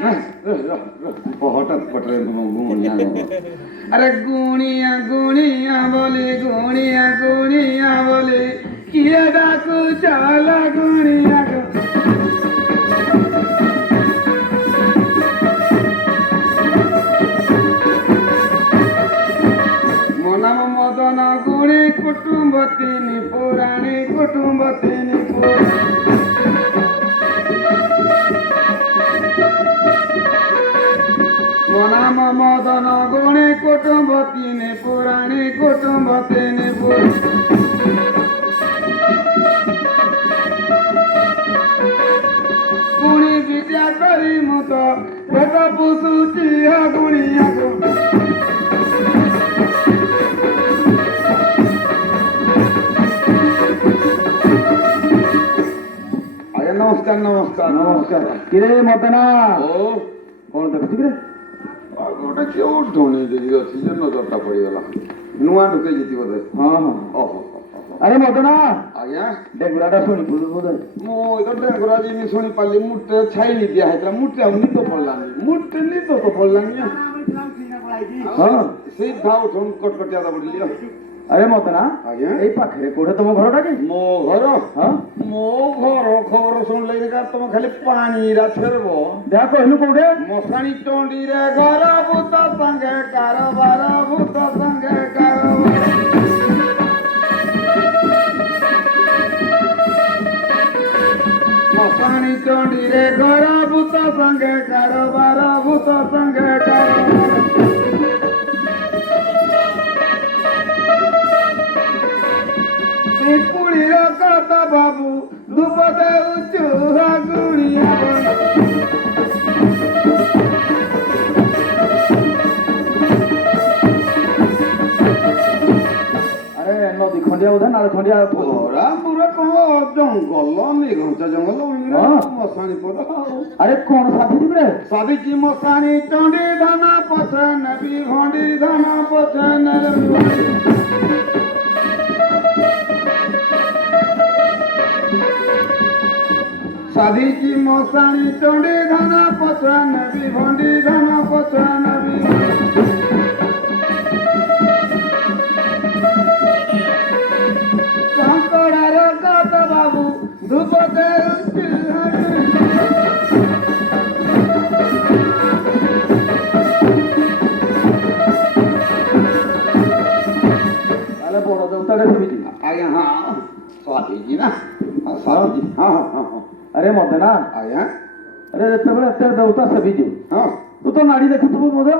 हठात पटरे गुणिया अरे गुणिया गुणिया बोले किए डाकू चला गुणिया मनाम मदन गुणी कुटुंब तीन पुराणी कुटुंब तीन मनाम मदन गुणी कुटुंब तीन पुराणी कुटुंब तीन गुणी विद्या करी मुत पेट पुसुची गुणिया नमस्कार नमस्कार नमस्कार किरे मदना ओ कौन देखुଛୁ କିରେ गोटे क्यों ढोनी देजी अछि जे नजरटा पड़ी गला नुआ ढुके जीती बोले हाँ हाँ ओहो अरे मदना आज्ञा डेगुराटा शुणी बोल बोल मो इधर डेगुरा जी नि सुनी पाली मुट्टे छाई नि दिया हेतला मुट्टे हमनी तो पड़लानी मुट्टे नि तो पड़लानी हाँ से धाव ठोन कटकटिया दा बडलियो अरे मदना आज्ञा এই পাখরে কোঠে তোমার ঘরটা কি मो घर হ্যাঁ मो घर खबर सुन ले का तुम खाली पानी रा छरबो যা কইলু কোঠে मसाणी टोंडी रे घर भूत संगे कारोबार भूत संगे कारोबार मसाणी टोंडी रे घर भूत संगे कारोबार भूत संगे कारोबार पुळीर कत बाबू धूप देऊचु गुणिया আরে নদী খন্ডিয়া উধা নালে খন্ডিয়া ওরা পুরো কোন জঙ্গল নিঘঞ্চ জঙ্গল মশাণী পদ আরে কোন সাথী দিবে সাবিকি মশাণী টন্ডি ধানা পছে নবী ভন্ডি ধানা পছে নবী साधी की मसाणी टोंडी धाना पछा नबी भंडी धाना पछा नबी कंकड़ार कत बाबू धूप देउची আরে বড় দেউতারে শুনিছি आज्ञा हाँ साधी जी ना साधी जी हाँ हाँ हाँ আরে মদনা आज्ञा আরে যেତେବେଳେ এতে দেউতা সেবিଛୁ हाँ ତୁ ତ ନାଡି ଦେଖୁଥିବୁ ମଧ୍ୟ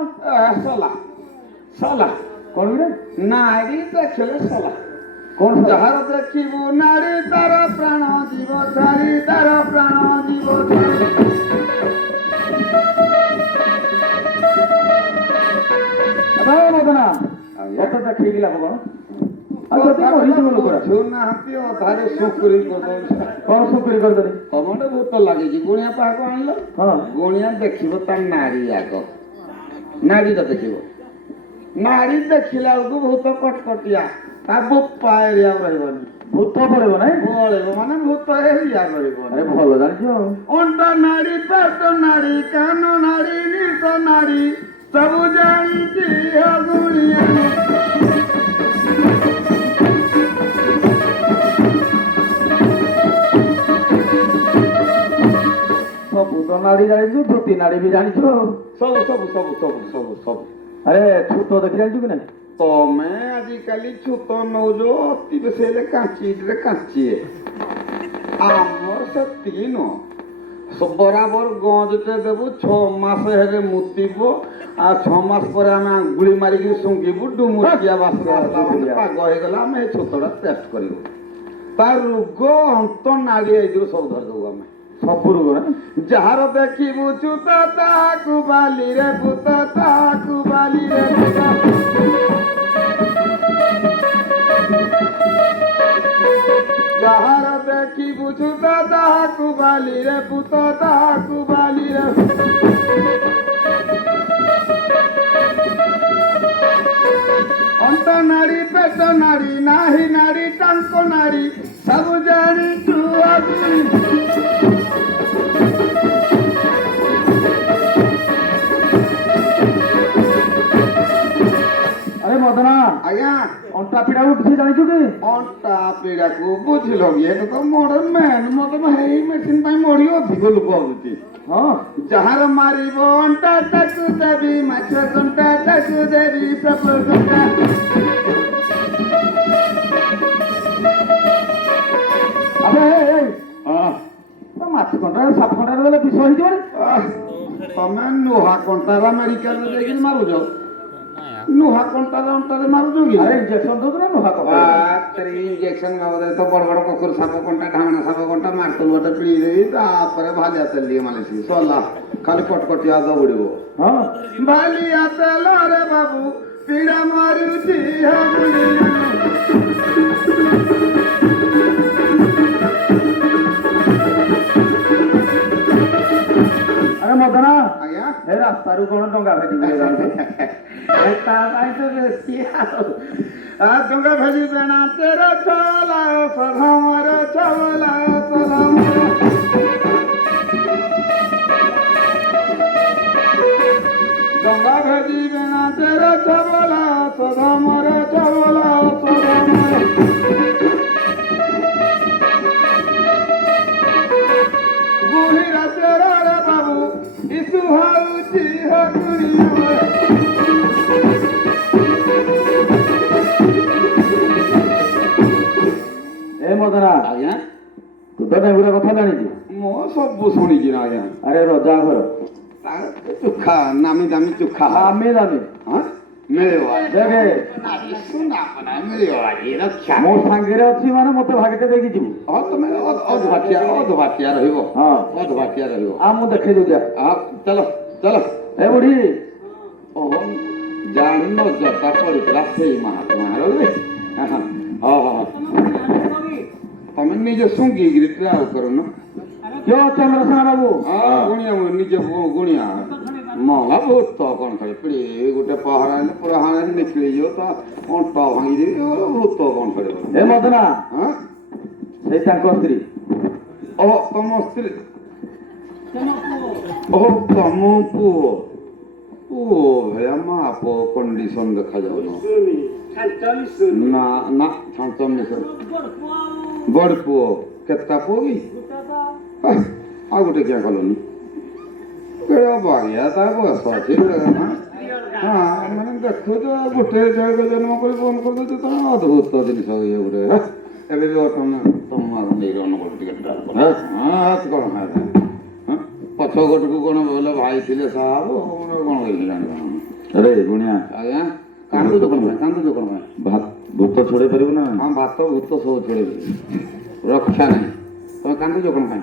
सला सला କଣ କିରେ नारी देखले सला କଣ ଯାହାର ଦେଖିବୁ ନାରୀ ତାର ପ୍ରାଣ ଜୀବ ଛାଡ଼ି ତାର ପ୍ରାଣ ଜୀବ আরে মদনা এত দেখেই লাভ কଣ ଆଉ ଯଦି ମରିଯିବ ଲୋକରା ନାହାନ୍ତି ଅଧାରେ ସୁକୁରି କରିଦେଉଛି କଣ ସୁକୁରି କରିଦେଲି ତମଟେ ଭୂତ ଲାଗିଛି ଗୁଣିଆ ପାହାକୁ ଆଣିଲ ହଁ ଗୁଣିଆ ଦେଖିବ ତା ନାରୀ ଆଗ ନାରୀଟା ଦେଖିବ ନାରୀ ଦେଖିଲା ବେଳକୁ ଭୂତ କଟକଟିଆ ତା ବୋପା ଏରିଆ ରହିବନି ଭୂତ ପଳେଇବ ନାଇଁ ପଳେଇବ ମାନେ ଭୂତ ଏରିଆ ରହିବନି ଆରେ ଭଲ ଜାଣିଛ ଅଣ୍ଟା ନାରୀ ପେଟ ନାରୀ କାନ ନାରୀ ନିଶ ନାରୀ ସବୁ ଜାଣିଛି ଗୁଣିଆ ସବୁ ତ ନାଡି ଜାଣିଛୁ ଧୋତି ନାଡି ବି ଜାଣିଛୁ ସବୁ ସବୁ ସବୁ ସବୁ ସବୁ ସବୁ ଆରେ ଛୁଟ ଦେଖି ଜାଣିଛୁ କି ନାଇଁ ତମେ ଆଜିକାଲି ଛୁତ ନଉଛ ଅତି ବେଶୀ ହେଲେ କାଞ୍ଚିରେ କାଞ୍ଚିଏ ଆମର ସେତିକି ନୁହଁ ବରାବର ଗଞ୍ଜଟେ ଦେବୁ 6 ମାସ ହେଲେ ମୁତିବ ଆଉ 6 ମାସ ପରେ ଆମେ ଆଙ୍ଗୁଳି ମାରିକି ଶୁଙ୍ଘିବୁ ଡୁମୁରିଆ ବାସ୍ନା ପାଗ ହେଇଗଲା ଆମେ ଏ ଛୁତଟା ଟେଷ୍ଟ କରିବୁ ତା ରୋଗ ଅନ୍ତ ନାଡ଼ି ହେଇଯିବ ସବୁ ଧରିଦେବୁ ଆମେ ସବୁ ରୋଗ ନା ଯାହାର ଦେଖିବୁ ଚୁତ ତାକୁ ବାଲିରେ ଭୂତ ତାକୁ ବାଲିରେ ଭୂତ ଯାହାର ଦେଖିବୁ ଚୁତ ତାକୁ ବାଲିରେ ଭୂତ ତାକୁ ବାଲିରେ ଅନ୍ତ ନାରୀ ପେଟ ନାରୀ ନାହିଁ ନାରୀ ତାଙ୍କ ନାରୀ ସବୁ ଜାଣିଛୁ ଆଜି ଅଣ୍ଟା ପିଡ଼ା ଉଠୁଛି ଜାଣିଛୁ କି? ଅଣ୍ଟା ପୀଡ଼ାକୁ ବୁଝିଲ କି ଏଟା ତ ମୋର ମେନ୍ ମତେ ହେଇ ମେଡିସିନ ପାଇଁ ମୋରି ଅଧିକ ଲୋକ ଆସୁଛି ହଁ ଯାହାର ମାରିବ ଅଣ୍ଟା ତାକୁ ଦେବି ମାଛ କଣ୍ଟା ତାକୁ ଦେବି ସାପ କଣ୍ଟା ଆବେ ହଁ ମାଛ କଣ୍ଟା ସାପ କଣ୍ଟାରେ ଦେଲେ ବିଷ ହେଇଯିବ ତମେ ଲୁହା କଣ୍ଟାର ମେଡିକାଲରେ ଯାଇକି ମାରୁଛ ଲୁହା କଣ୍ଟାର ଅଣ୍ଟାରେ ମାରୁଛ କି ଆରେ ଇଞ୍ଜେକ୍ସନ ଦଉଛୁ ନା ଲୁହା କଣ୍ଟା ଇଞ୍ଜେକ୍ସନ ବାବଦରେ ତ ବଡ ବଡ କୁକୁର ସାପ କଣ୍ଟା ଢାମଣା ସାପ କଣ୍ଟା ମାର୍ତୁ ଗୋଟେ ପିଇ ଦେବି ତାପରେ ଭାଲିଆ ତେଲ ଟିକେ ମାଲିସି ସରିଲା ଖାଲି କଟକଟିଆ ଦୌଡ଼ିବ ହଁ ଭାଲିଆ ତେଲ ରେ ବାବୁ ପିଡ଼ା ମାରୁଛି ଆରେ ମଦନା ଆଜ୍ଞା ଏ ରାସ୍ତାରୁ କଣ ଡଙ୍ଗା ଭାଜି ତା ପାଇଁ ତ ବେଶୀ ଡଙ୍ଗା ଭାଜି ବେଣା ତେର ଚଲା ସଧମର ଚଲା ସଧମର ଡଙ୍ଗା ଭାଜି ବେଣା ତେର ଚବଲା ସଧମର ଚବଲା ସଧମର ଗୁହିରା ତେରରେ ବାବୁ ଇସୁ ହଉଛି ହକୁଣି ଏ ମଦନା ଆଜ୍ଞା ତୁ ତ ଡେଙ୍ଗୁରା କଥା ଜାଣିଛୁ ମୁଁ ସବୁ ଶୁଣିଛି ନା ଆଜ୍ଞା ଆରେ ରଜା ଘର ଚୁଖା ନାମୀ ଦାମୀ ଚୁଖା ଦାମୀ ଦାମୀ ହଁ ମିଳିବ ଦେଖେ ସୁନା ପନା ମିଳିବ ଆଜି ରକ୍ଷା ମୋ ସାଙ୍ଗରେ ଅଛି ମାନେ ମତେ ଭାଗଟେ ଦେଇକି ଯିବୁ ହଁ ତମେ ଅଧବାଟିଆ ରହିବ ହଁ ଅଧବାଟିଆ ରହିବ ଆ ମୁଁ ଦେଖେଇ ଦଉଛି ହଁ ଚାଲ ଚାଲ ଏ ବୁଢୀ ଓହୋ ଜାଣିନ ଜଟା ପଡିଥିଲା ସେଇ ମହାତ୍ମା ରହିବେ ହଁ ହଁ ତମେ ନିଜେ ଶୁଙ୍ଘିକିରି ଟ୍ରାଏ କରୁନ କିଏ ଚନ୍ଦ୍ରସେନା ବାବୁ ହଁ ଗୁଣିଆ ମୁଁ ନିଜେ ଗୁଣିଆ ମହଲା ଭୂତ କ'ଣ ଖାଲି ପିଡ଼ି ଗୋଟେ ପାହାଡ଼ ହେଲେ ପୁରା ହାଣେ ନିକଳିଯିବ ତା ଅଣ୍ଟା ଭାଙ୍ଗିଦେବି ଭୂତ କ'ଣ ଖେଳିବ ଏ ମଦନା ହଁ ସେଇ ତାଙ୍କ ସ୍ତ୍ରୀ ଓହୋ ତମ ସ୍ତ୍ରୀ ଓହୋ ତମ ପୁଅ ଭଳିଆ ମା ପୁଅ କଣ୍ଡିସନ ଦେଖାଯାଉନ ନା ନା ଛାଞ୍ଚ ବଡ଼ ପୁଅ କେତେଟା ପୁଅ କି ଆଉ ଗୋଟେ କିଆ କଲନି ବାଗିଆ ତା ବୟସ ଅଛି ହଁ ମାନେ ଦେଖୁଛ ଗୋଟେ ଝିଅକୁ ଜନ୍ମ କରି ଫୋନ କରିଦେଉଛ ତମେ ଅଦ୍ଭୁତ ଜିନିଷ ଇଏ ଗୋଟେ ଏବେ ବି ତମେ ତମ ନେଇ ଅନୁକୂଳ ଟିକେ କ'ଣ ପଛ ଗୋଟକୁ କ'ଣ ଭଲ ଭାଇ ଥିଲେ ସାହେବ କ'ଣ କହିଲାଣି ଆରେ ଗୁଣିଆ ଆଜ୍ଞା କାନ୍ଦୁଛ କ'ଣ ପାଇଁ କାନ୍ଦୁଛ କ'ଣ ପାଇଁ ଭୂତ ଛଡ଼େଇ ପାରିବୁ ନା ହଁ ଭାତ ଭୂତ ସବୁ ଛଡ଼େଇବି ରକ୍ଷା ନାହିଁ ତମେ କାନ୍ଦୁଛ କ'ଣ ପାଇଁ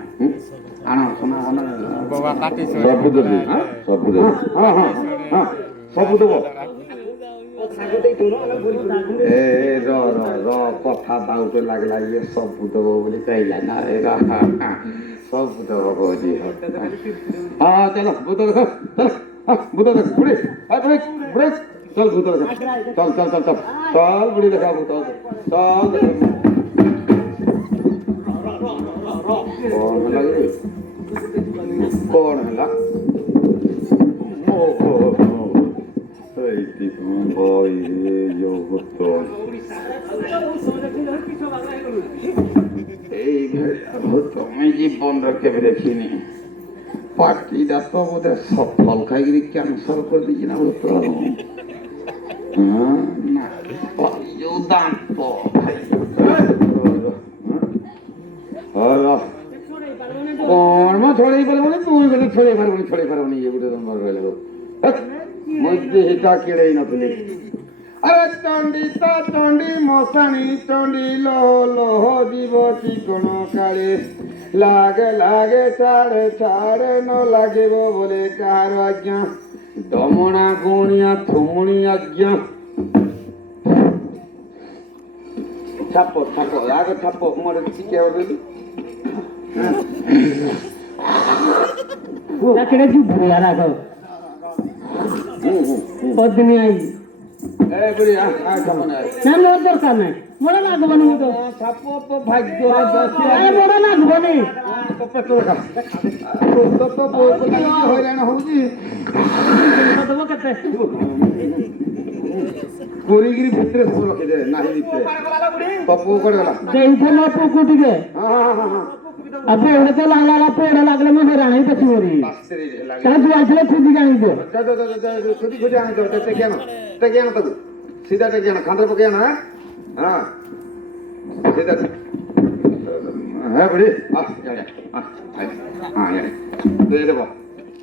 ଆଣ ସୁନା ସବୁ ଦେବି ସବୁ ଦେବି ହଁ ହଁ ହଁ ସବୁ ଦେବ ଏ ର କଥା ତା ଉପରେ ଲାଗିଲା ଇଏ ସବୁ ଦେବ ବୋଲି କହିଲା ନା ଏ ସବୁ ଦେବ କହୁଛି ହଁ ଚାଲ ଭୂତ ଦେଖ ଚାଲ ଭୂତ ଦେଖ ବୁଢ଼ୀ ବୁଢ଼ୀ ଚଲ ଭୂତ ଦେଖ ଚଲ ଚଲ ଚଲ ଚଲ ଚଲ ବୁଢ଼ୀ ଦେଖା ଭୂତ ଚଲ ଦେଖ କ'ଣ ହେଲା କି କ'ଣ ହେଲା ତମେ ଜୀବନରେ କେବେ ଦେଖିନି ପାର୍ଟିଟା ତ ବୋଧେ ସଫଲ ଖାଇକିରି କ୍ୟାନସଲ କରିଦେଇଛି ନା ଭୂତ ନା ଯୋଉ ଦାନ୍ତ କ'ଣ ମ ଛଡ଼େଇ ପାରିବନି ତୁଇ ଗୋଟେ ଛଡ଼େଇ ପାରିବନି ଇଏ ଗୋଟେ ନମ୍ବର ରହିଲେ ମୁଁ ଏଇଟା କିଣେଇ ନଥିଲି ଆରେ ଚଣ୍ଡୀ ତା ଚଣ୍ଡୀ ମଶାଣୀ ଚଣ୍ଡୀ ଲୋହ ଯିବ ଚିକଣ କାଳେ ଲାଗେ ଲାଗେ ଛାଡ଼େ ଛାଡ଼େ ନ ଲାଗିବ ବୋଲେ କାହାର ଆଜ୍ଞା ଡମଣା ଗୁଣିଆ ଥୁମୁଣି ଆଜ୍ଞା ଛାପ ଆଗ ଛାପ ମୋର ଟିକେ ଦେଲି ପଦିନି ଆଇ ଏ ବୁଢ଼ୀ ଛାପ ନାହିଁ ନା ମୋର ଦରକାର ନାହିଁ ମୋର ଲାଗବନି ମୁଁ ତ ଛାପ ତ ଭାଗ୍ୟ ମୋର ଲାଗବନି ହଇରାଣ ହଉଛି ଦେବ କେତେ କୋରିକିରି ଭିତରେ ସବୁ ରଖିଦେ ନାହିଁ ଭିତରେ ପପୁ କୁଆଡେ ଗଲା ଦେଇଛ ମୋ ପୁଅକୁ ଟିକେ ହଁ ଆଉ ପେଡ ତ ଲାଲା ପେଡ ଲାଗଲେ ମୁଁ ହଇରାଣ ହେଇ ପଛିି ମରି ବାସ୍ତରେ ଲାଗେ ତାହା ଯୁଆଡେ ଖୋଜି ଜାଣିଛ ଖୋଜି ଖୋଜି ଆଣି ତ ଟେକି ଆଣ ତାକୁ ସିଧା ଟେକି ଆଣ ଖାନ୍ଦରେ ପକେଇ ଆଣ ହଁ ସିଧା হ্যাঁ বুড়ি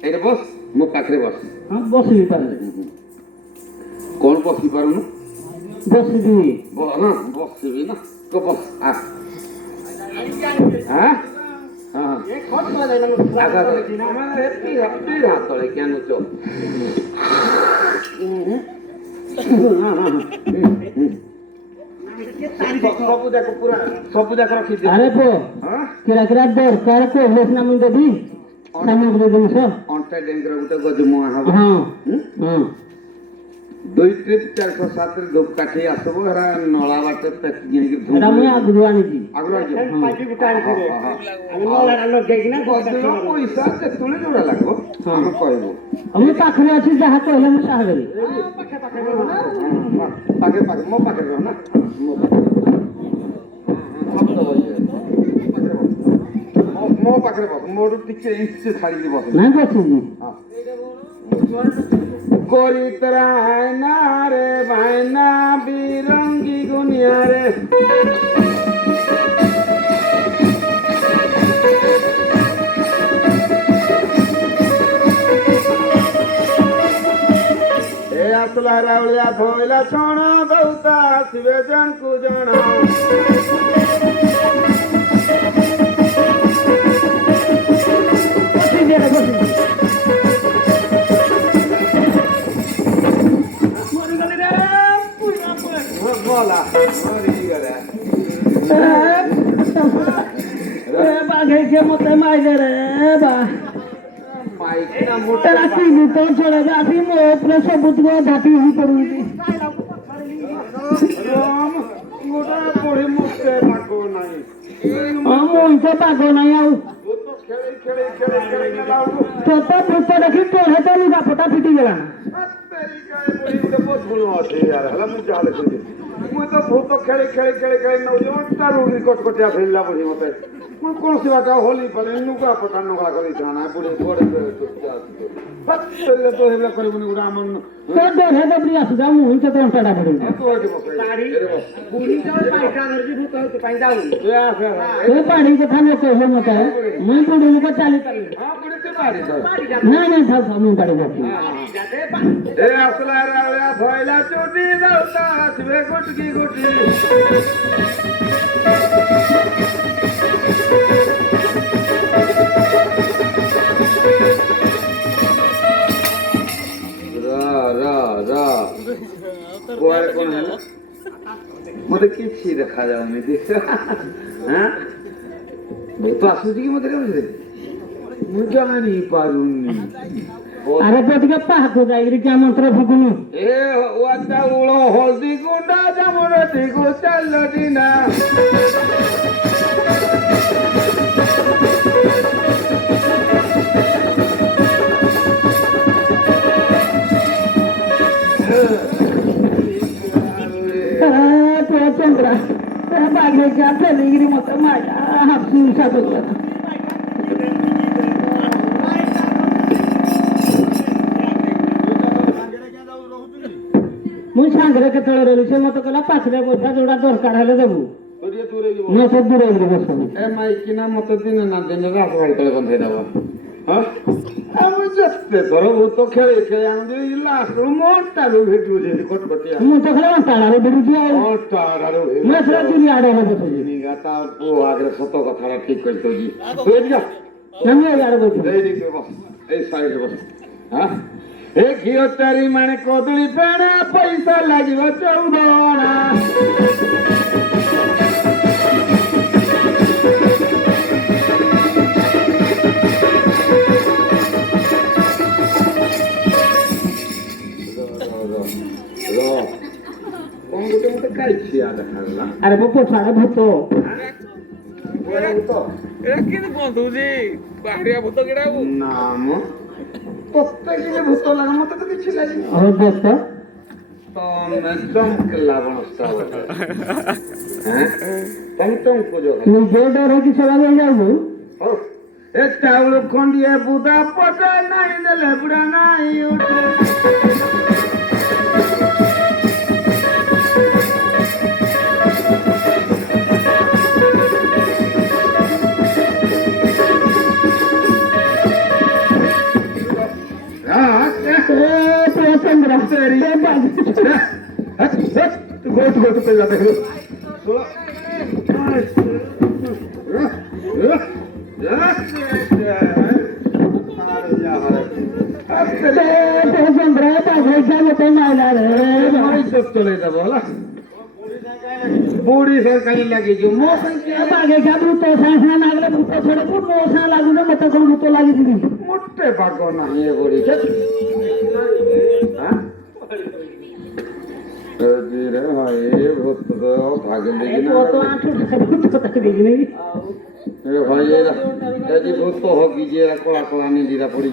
এইটা বস ମୋ ପାଖରେ ବସ ହଁ ବସିବି ପାରିଲେ କଣ ବସି ପାରୁନୁ ବସିବି ହଁ ବସିବି ନା ତ ବସ ହାତଳେ କେନୁଛ ସବୁ ଯାକ ରଖିଦିଅ ଆରେ ପୁଅ କିରା କିରା ଦରକାର କହିଲେ ସିନା ମୁଁ ଦେବି ସାମଗ୍ରୀ ଜିନିଷ ଅଣ୍ଟା ଡେଙ୍ଗର ଗୋଟେ ଗଜମୁଆ ହବ ହଁ ହଁ 2 ଟ୍ରିପ 407 ରେ ଧୂପକାଠି ଆସିବ ହେରା ନଳା ବାଟେ ଏଟା ମୁଁ ଆଗରୁ ଆଣିଛି ପଇସା ଯେତେବେଳେ ଯୋଉଟା ଲାଗିବ ଆମେ କହିବୁ ମୁଁ ପାଖରେ ଅଛି ଯାହା କହିଲେ ମୁଁ ତାହା ଦେବି ପାଖେ ପାଖେ ମୋ ପାଖରେ ରହ ନା ମୋ ପାଖରେ ବସ ମୋଠୁ ଟିକେ ଇଞ୍ଚେ ଛାଡ଼ିକି ବସ ନାଇଁ ବସିବି कोरी तरह है ना रे भाईना बिरंगी गुनिया रे ए असला रावलिया धोइला छोणा दौता शिवे जन को जाना बाघे मते माइले रे बा राती भीतर चले जाती मो अपने सबूत को धाटी ही पड़ूगी राम गोटा बड़ी मुक्ते पाको नहीं हां मो इनसे पाको नहीं आउ वो तो खेले लाऊ तो भूत देखी तोड़े तो लुगा पटा फिटी गेला तेरी काय बड़ी गोटे बहुत गुण আছে यार हला मु जा देखि मु तो भूत खेले नौ जोटा रोगी कटकटिया भेला बड़ी मते मु कोन सी बात होली पर नुका पटा नगला करी जाना बुढ़े गोड़े पे तेरे तो हेला करबनी गुडा मन तो देहे दबरी आसुदा मु इनसे तो अंटाडा पड़ी तो एटी बस साड़ी बुढ़ी जो पैसा धरजी भूत तो पाई जाऊ ए पाड़ी कथा न कहो मते मुई बुढ़ी को चाली कर हां बुढ़ी ते पाड़ी नहीं था सामने पाड़ी जाती ए असला रावया भइला चोटी दौता शिवे गुटकी गुटी କୁଆଡ଼େ କଣ ହେଲା ମତେ କିଛି ଦେଖାଯାଉନି ଭୂତ ଆସୁଛି କି ମତେ ମୁଁ ଜାଣି ପାରୁନି अरे बेटिका पाहको जाइरी क्या मंत्र फुकुनु ए वाता उळो हल्दी गुंडा जामुन दिगो चालदिना तो चंद्रा बागे क्या चलीगिरी मत माया हापसी सातो मुझे सांगरे केतळे रही से मत कला पाछरे पैसा जोड़ा दरकार हेले देबू मैं सब दूर एग्री बस ए माइकिना मत दिन ना दिन रात भाई तले बंधे दबा हां हम जत्ते करो वो तो खेले आम जे लास्ट मोटा लो भेटू जे कटकटिया मु तो खला टाळा रे बिरु जी टाळा रे मैं सरा चुरी आडे हो बस नी गाता पो आग्रे सतो कथा ठीक करतो जी भेट जा नमे आडे बस रेडी के बस ए साइड बस हां ए घियो चारी माने कोदली पेणा पैसा लागिवो 14 अरे वो पोछाड़ा भूत ଏଟା କେମିତି ବନ୍ଧୁଛି ବାହାରିଆ ଭୂତ କିଡାକୁ ନାମ ତତେ କିଛି ଭୂତ ଲାଗେ ମତେ ତ କିଛି ଲାଗେନି और दोस्त ତମେ ଚମକିଲା ବଣସ୍ତା ତମେ ଚମକୁ ଯୋଉ ନିଜେ ଡର କି ସେବା ଯାଉଛୁ ହଉ ଏ ଚାଉଳ ଖଣ୍ଡିଏ ବୁଦା ପଟେ ନାହିଁ ଦେଲେ ବୁଢା ନାହିଁ ଉଠେ चंद्रा गोट पे जाते हो चंद्रा चले जाबो होला बूढ़ी सरकारी लगी जो मो संख्या बागे क्या भूत सांसना नागले भूत छोड़े को मोसा लागू ने मत कोन भूत लागी दी मोटे भागो नहीं है बूढ़ी हां जी रे भाई भूत तो भाग लेगी ना तो आठ भूत तो तक देगी नहीं ए भाई ये जी भूत तो होगी जी कोला कोला नहीं दीदा पड़ी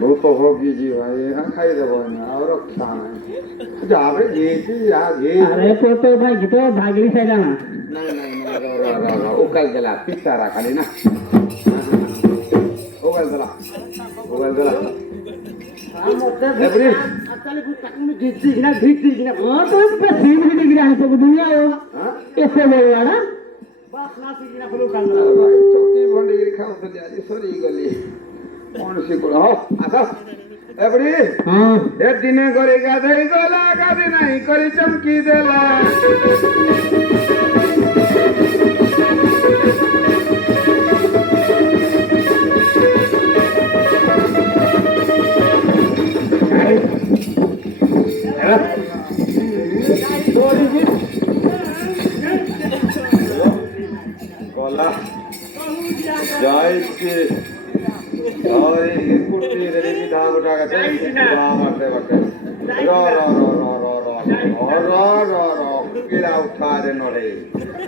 भूत तो होगी जी भाई हां खाई देबो ना और रक्षा नहीं जावे ये जी या ये अरे तो भाई की तो भागली से जाना नहीं उकल गला पिटारा खाली ना उकल गला एवरी अकाली भूत तक में जीती ना हां तो पे सीन भी दिख रहा है तो दुनिया हो हां ऐसे बोल वाला बस ना सीना फलो काल भाई चौकी भंडी खाओ तो आज सरी गली कौन सी को हो आसा एवरी हां ए दिने करे गाधई गला गाधई नहीं करी चमकी देला कोला जय श्री और ये कुर्ती रे भी धाग उठा के वाह बाटे बाटे रो कीड़ा उठा दे नड़े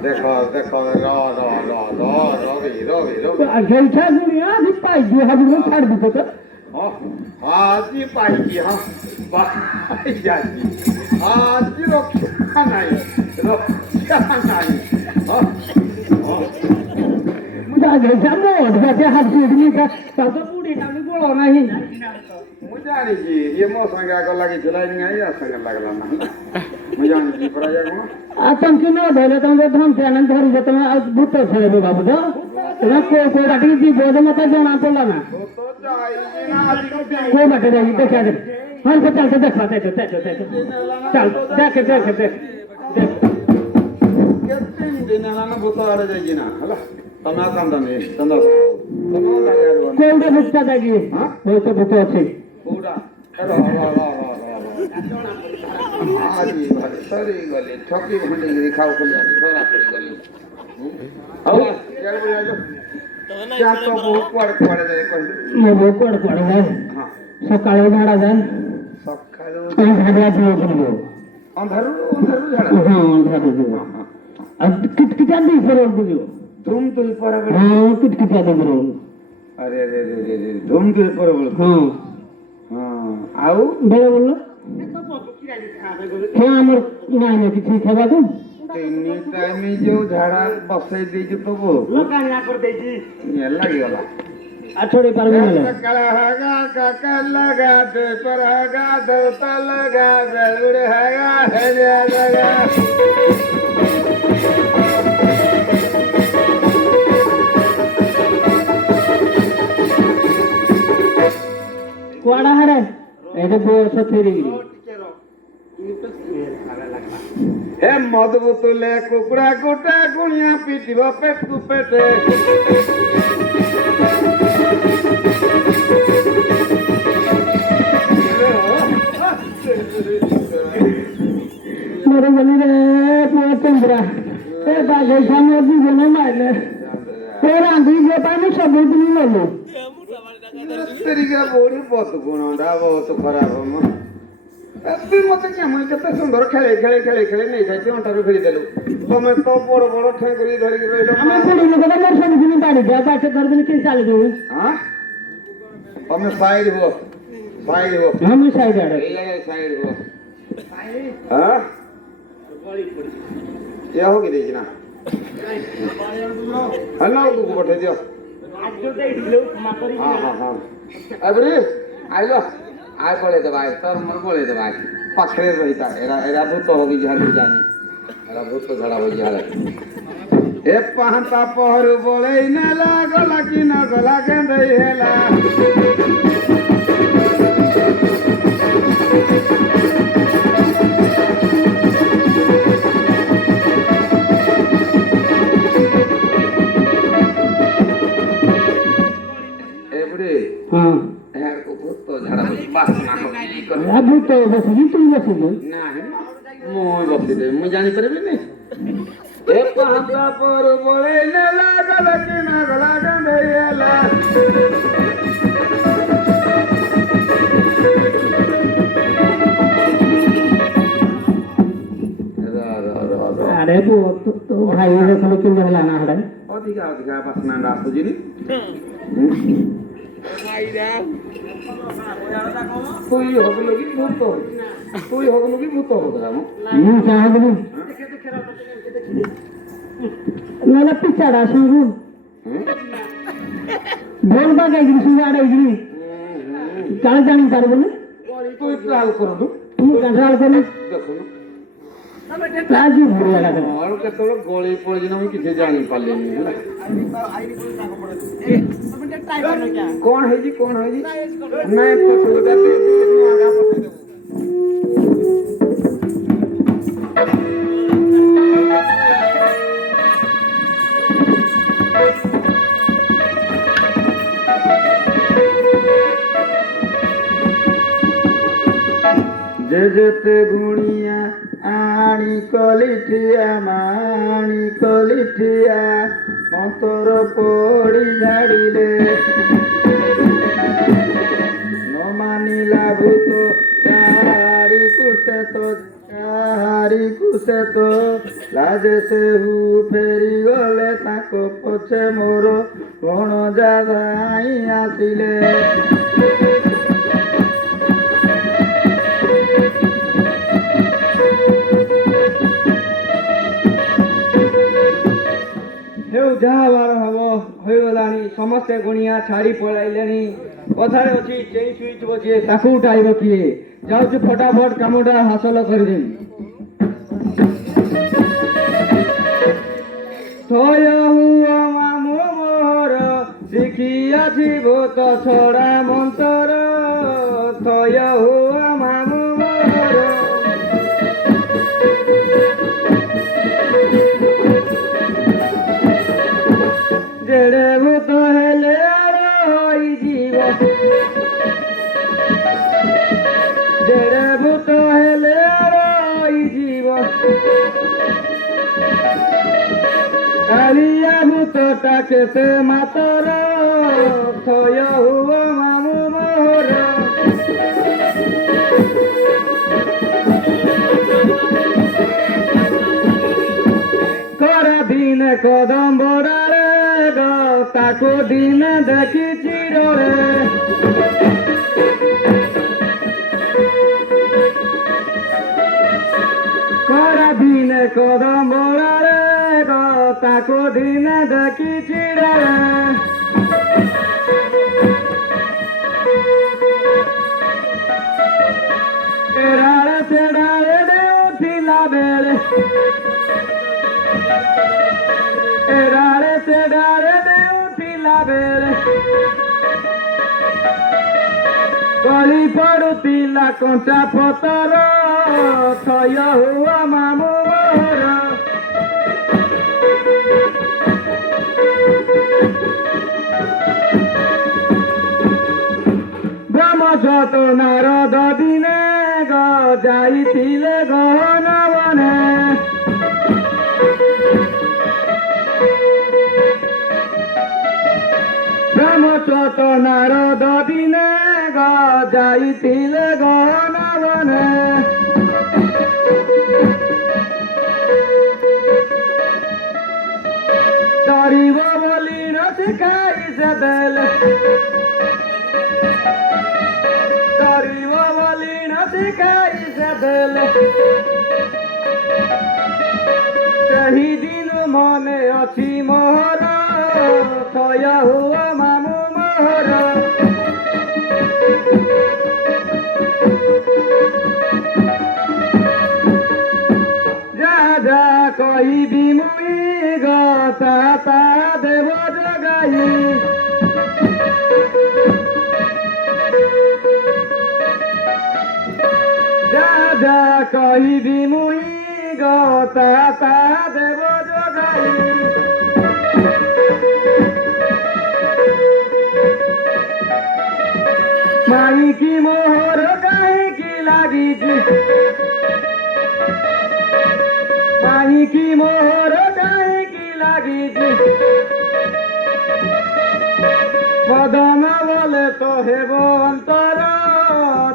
देखो रो जैसा दुनिया भी पाई जो हम लोग छाड़ दो तो आज ही पाई हां पाई जाती आज रक्षा नहीं मुझे जामो ढाते हाथ सीढ़ी का सब तो पूरी टाइम बोलो नहीं मुझे जी ये मौसम का को लगी चलाई नहीं आई असंग लगला नहीं मुझे जी पड़ा जाएगा तुम क्यों ना बोले तुम धन से आनंद धरी जे तुम भूत छड़े दो बाबू तो तुम को काटी दी बोझ मत जाना पड़ला ना तो जाई ना आज को बटे जाई तो क्या दे हम को चल के देख पाते तो चल देख कितने दिन ना भूत आड़े जाई ना हला तना कंदने तना तना लागो कोई भूत जागी हां वो तो भूत আছে पूरा रो आज भाई सरी गले ठकी भंडी दिखाओ को थोड़ा पड़ी गली अब क्या बोल लो क्या तो बहुत पड़ जाए कोई मैं वो पड़ जाए हां सकाळे झाडा जाए सकाळे झाडा दियो अंधारू झाड़ा हां अंधारू दियो अब किटकिटा दी पर दियो धूम तो ही पर हां किटकिटा दे बरो अरे धूम तो ही पर हां हां आउ बेले बोल क्या हमर नाही किछि खेबा तुम तीन टाइम जो झाड़ा बसई दे जो तो वो लगानिया कर देजी ये लगी वाला आ छोड़ी पर में ले कला हगा काका लगा दे पर हगा देवता लगा बेलुड़ हगा है लगा कोड़ा हरे एदे बो सथेरी हे मद बोतले कुकुड़ा गोटा गुणिया पीटिब पेट को पेटे मेरे बनी रे पूरा चंद्रा ए बागे सामने दी जने मारले तेरा दी जे पानी सबूत नहीं लो तेरी का बोरी बहुत गुणोंडा बहुत खराब हम तू मते क्या मन केते सुंदर खेले नहीं जाती अंटारू फेरी देलु तमे तो बड़ ठेंगुरी धरि रहिलो हम कोड़ी लोग का मोर सब दिन बाड़ी जा बाटे कर दिन के चाले दो हां तमे साइड हो हम साइड आड़े ए साइड हो हाँ क्या होगी देखी ना हल्ला तू पठे दियो हाँ हाँ हाँ अबरी आइलो आय पड़े दे भाई तर मन पड़े दे भाई पाखरे रहिता एरा एरा भूत होगी झालू जानी एरा भूत झड़ा हो झाले ए पहंता पहर बोले न लागला कि न गला गेंदे हेला हाँ यार को भूत तो झड़ा हो बस ना हो की कर अब तो बस ये तुम बस ये नाही मोय बसी दे मु जानी परबे नहीं ए पहंता पर बोले न लागला कि न गला गेंदे हेला अरे वो तो भाई ये सब क्यों जला ना है अधिका अधिका बसना दास जिनी তুই হগলো কি ভূত তুই হগলো কি ভূত হগলা মো ये चाहे नहीं ना ना पिछड़ा सुन बोल बा के गिरी सुवाड़े गिरी काल जानी कर बोले তুই ট্রাল করু तू कंट्रोल कर দেখো राजी भूल लगा ମୋର କେତେବେଳେ ଗଳି ପଡ଼ିଛି ନା ମୁଁ କିଛି ଜାଣି ପାରିଲିନି ହେଲା କଣ ହେଇଛି ନାଇଁ ପଛଟା ଆଗା ପଠେଇ ଦେବୁ जे जेते गुणिया आणी कलिठिया माणी कलिठिया मतर पड़ी झाड़िले न मानिला भूत चारी कुसे तो लाजे से हु फेरी गले ताको पछे मोर कौन जाई आसिले ଯାହାବାର ହବ ହୋଇଗଲାଣି ସମସ୍ତେ ଗୁଣିଆ ଛାଡ଼ି ପଳାଇଲେଣି କଥାରେ ଅଛି ଚେଇଁ ଶୋଇଥିବ ଯିଏ ତାକୁ ଉଠାଇବ କିଏ ଯାଉଛୁ ଫଟାଫଟ କାମଟା ହାସଲ କରିଦେବି ଥୟ ହୁଅ ମାମୁଁ ମୋର ଶିଖିଅଛି ଭୂତ ଛଡ଼ା ମନ୍ତର ଥୟ ହୁଅ ମାମୁଁ ମୋର जेड़े भूत हेले रहीजिव जेड़े भूत हेले रहीजिव कालिया भूतटा केसे मातर थय हुओ मामु मोर करा दिन कदम बड़ारे ताको दिन देखी चिरोरे करा दिन कदम बड़ारे ताको दिन देखी चिरोरे एड़ाड़े सेड़ाड़े दे उठिला बेले एड़ाड़े सेड़ाड़े दे उठिला बेले गली पड़ुतिला कंचा पतर थय हुआ मामु मोर ब्रह्मछत नारद दिने जाइथिले गहन बने ब्रह्मछत नारद दिने जाइथिले गहन बने डरिब बोली न शिखाई से देले डरिब बोली न शिखाई से देले ଦେଲେ ସେହି ଦିନ ମନେ ଅଛି ମୋର ଥୟ ହୁଅ ମାମୁଁ ମୋର ଯା କହିବି ମୁଇଁ ଗତା ତା ଦେବ ଜଗାଇ যা କହିବି ମୁଇଁ ଗତା ତା ଦେବ ଜଗାଇ ମାଇକି ମୋହର କାହିଁକି ଲାଗିଛି ମାଇକି ମୋହର କାହିଁକି ଲାଗିଛି ମଦନ ବୋଲେ ତ ହେବ ଅନ୍ତର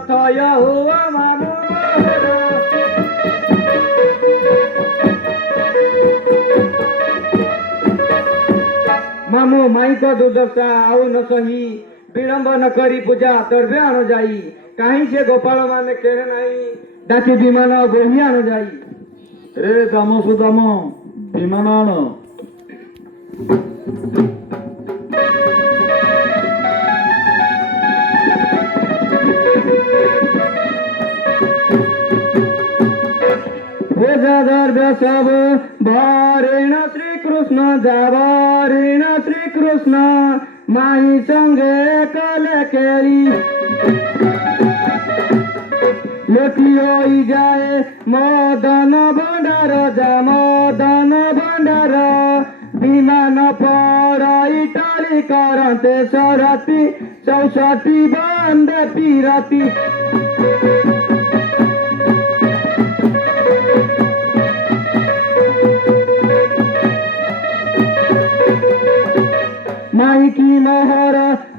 ଥୟ ହୁଅ ମାମୁଁ ମୋର ମାମୁଁ ମାଇଙ୍କ ଦୁର୍ଦଶା ଆଉ ନ ସହି ବିଳମ୍ବ ନ କରି ପୂଜା ଦ୍ରବ୍ୟ ଆଣ ଯାଇ କାହିଁ ସେ ଗୋପାଳ ମାନେ କେଣେ ନାହିଁ ଡାକି ବିମାନ ବୋହି ଆଣ ଯାଇ ରେ ଦାମ ସୁଦାମ ବିମାନ ଆଣ पूजा द्रव्य सब भरेण श्रीकृष्ण जावरेण श्रीकृष्ण माही संगे कले केरी लोटी होई जाए मदन भंडार जा मदन भंडार विमान पड़ई टली करते सरती 64 बंदे पीरती মাইকি মোহর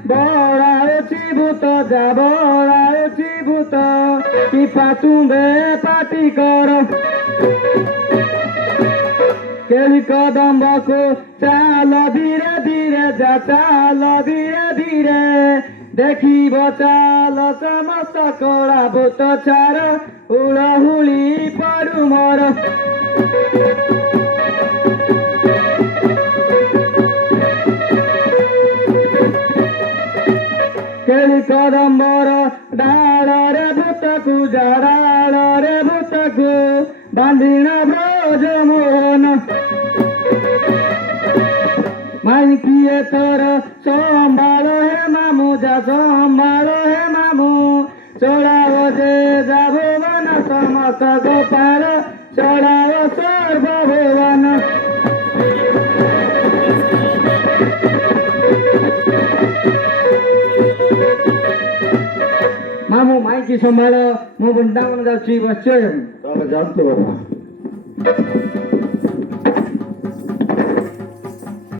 বড়াউছি ভূত যা বড়াউছি ভূত কি পাতুম্বে পাটি কর কেলি কদম্বকু চাল ধীরে ধীরে যা চাল ধীরে ধীরে দেখিব চাল সমস্ত কড়া ভূত ছাড় হুড়হুড়ি পড়ু মর केली कदम्बर डाଳରେ ଭୂତକୁ ଡାଳରେ ଭୂତକୁ ବାନ୍ଧିଣ ବ୍ରଜ ମୋହନ ମାଇକି ଏଥର ସମ୍ଭାଳ ହେ ମାମୁଁ ଯା ସମ୍ଭାଳ ହେ ମାମୁଁ ଚଳାଅ ଯେ ଯା ଭୁବନ ସମସ୍ତ ଗୋପାଳ ଚଳାଅ ସର୍ବଭୁବନ ମାମୁଁ ମାଇକି ସମ୍ଭାଳ ମୁଁ ବୃନ୍ଦାବନ ଯାଉଛି ବସିଛ ତାହେଲେ ଯାଆନ୍ତୁ ବାବା